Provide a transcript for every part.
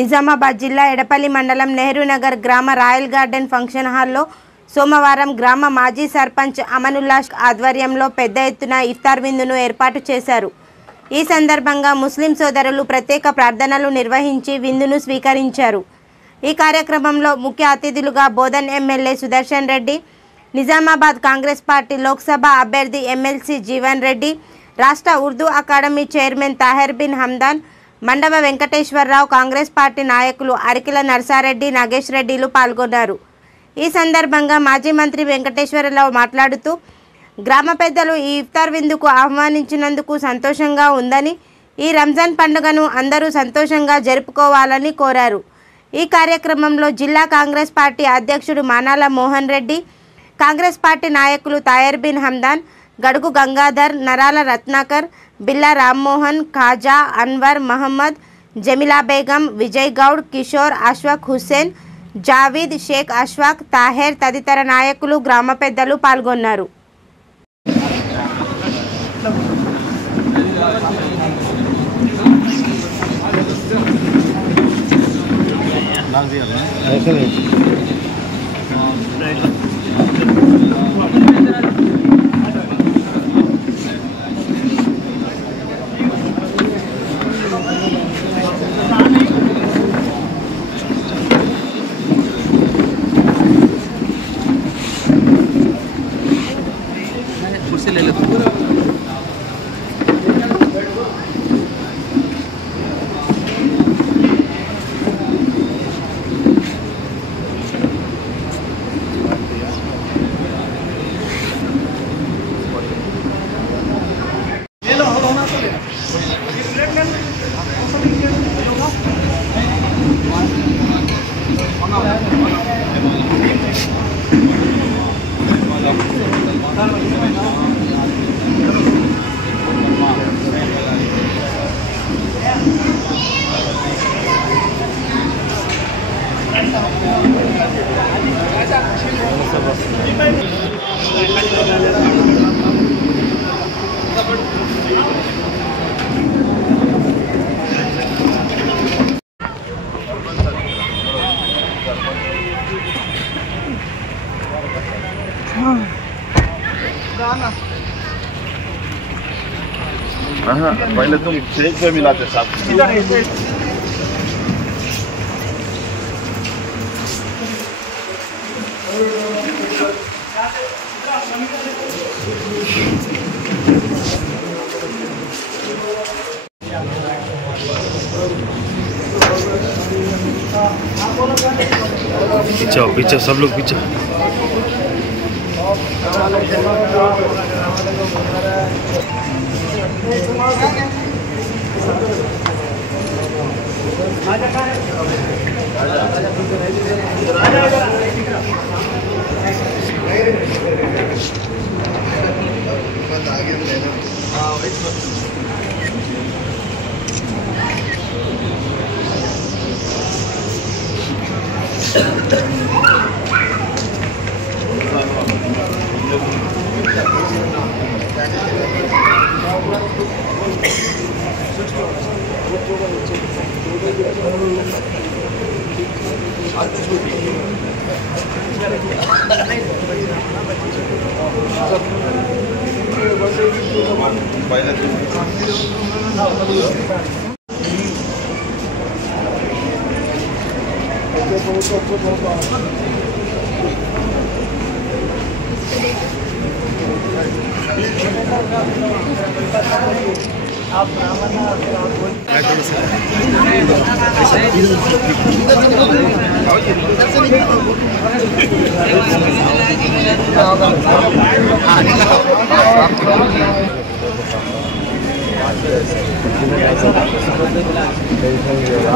నిజామాబాద్ జిల్లా ఎడపల్లి మండలం నెహ్రూ నగర్ గ్రామ రాయల్ గార్డెన్ ఫంక్షన్ హాల్లో సోమవారం గ్రామ మాజీ సర్పంచ్ అమనుల్లా ఆధ్వర్యంలో పెద్ద ఎత్తున ఇఫ్తార్ విందును ఏర్పాటు చేశారు। ఈ సందర్భంగా ముస్లిం సోదరులు ప్రత్యేక ప్రార్థనలు నిర్వహించి విందును స్వీకరించారు। ఈ కార్యక్రమంలో ముఖ్య అతిథులుగా బోధన్ ఎమ్మెల్యే సుదర్శన్ రెడ్డి, నిజామాబాద్ కాంగ్రెస్ పార్టీ లోక్సభ అభ్యర్థి ఎమ్మెల్సీ జీవన్ రెడ్డి, రాష్ట్ర Urdu academy chairman Tahir bin Hamdan, Mandava Venkateswara Rao, Congress party నాయకులు అరికిల నర్సారెడ్డి, నాగేష్ రెడ్డిలు పాల్గొన్నారు। ఈ సందర్భంగా మాజీ మంత్రి వెంకటేశ్వరరావు మాట్లాడుతూ గ్రామ పెద్దలు ఈ ఇఫ్తార్ విందుకు ఆహ్వానించినందుకు సంతోషంగా ఉందని, ఈ రంజాన్ పండుగను అందరూ సంతోషంగా జరుపుకోవాలని కోరారు। ఈ కార్యక్రమంలో జిల్లా కాంగ్రెస్ పార్టీ అధ్యక్షుడు మానాల మోహన్ రెడ్డి, కాంగ్రెస్ పార్టీ నాయకులు తాయర్ బిన్ హమ్దాన్, గడుగు గంగాధర్, నరాల రత్నాకర్, బిల్లా రామ్మోహన్, ఖాజా, అన్వర్, మహమ్మద్, జమిలా బేగం, విజయ్ గౌడ్, కిషోర్, అష్ఫాక్ హుస్సేన్, జావీద్, షేక్ అష్ఫాక్, తాహేర్ తదితర నాయకులు, గ్రామ పెద్దలు పాల్గొన్నారు। ले लो पहले तुम शेक पे मिलाते साथ पीछे पीछे सब लोग पीछे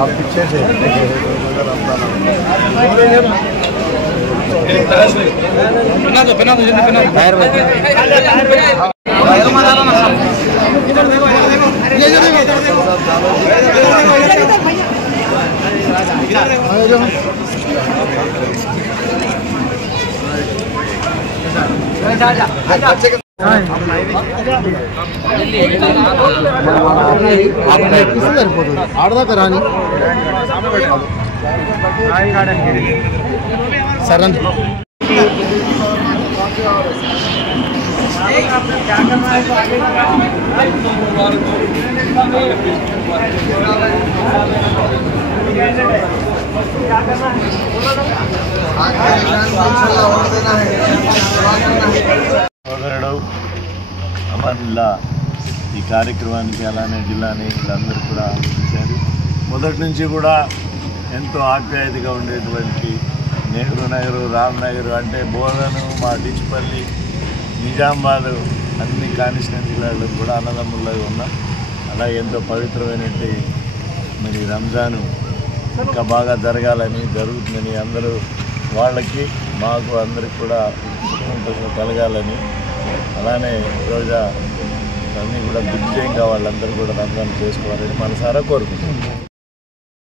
आप पीछे से बना दो जल्दी बना इधर देखो ये जो देखो इधर देखो సరిపోతుంది ఆడదాకా రాని సరే సోదరుడు అమన్లా ఈ కార్యక్రమానికి అలానే జిల్లాని వీళ్ళందరూ కూడా చేశారు. మొదటి నుంచి కూడా ఎంతో ఆప్యాయతగా ఉండేటువంటి నెహ్రూ నగరు, రామ్నగర్ అంటే బోధను, మా డిచ్పల్లి, నిజామాబాద్ అన్ని కాన్స్టిట్యున్సీలలో కూడా అన్నదమ్ముల్లాగా ఉన్నాం. అలాగే ఎంతో పవిత్రమైనటువంటి మరి రంజాను ఇంకా బాగా జరగాలని, జరుగుతుందని అందరూ వాళ్ళకి మాకు అందరికి కూడా సంతోషం కలగాలని, అలానే రోజా అన్నీ కూడా దిగ్విజయంగా వాళ్ళందరూ కూడా రంజాన్ చేసుకోవాలని మనసారా కోరుకుంటున్నాం.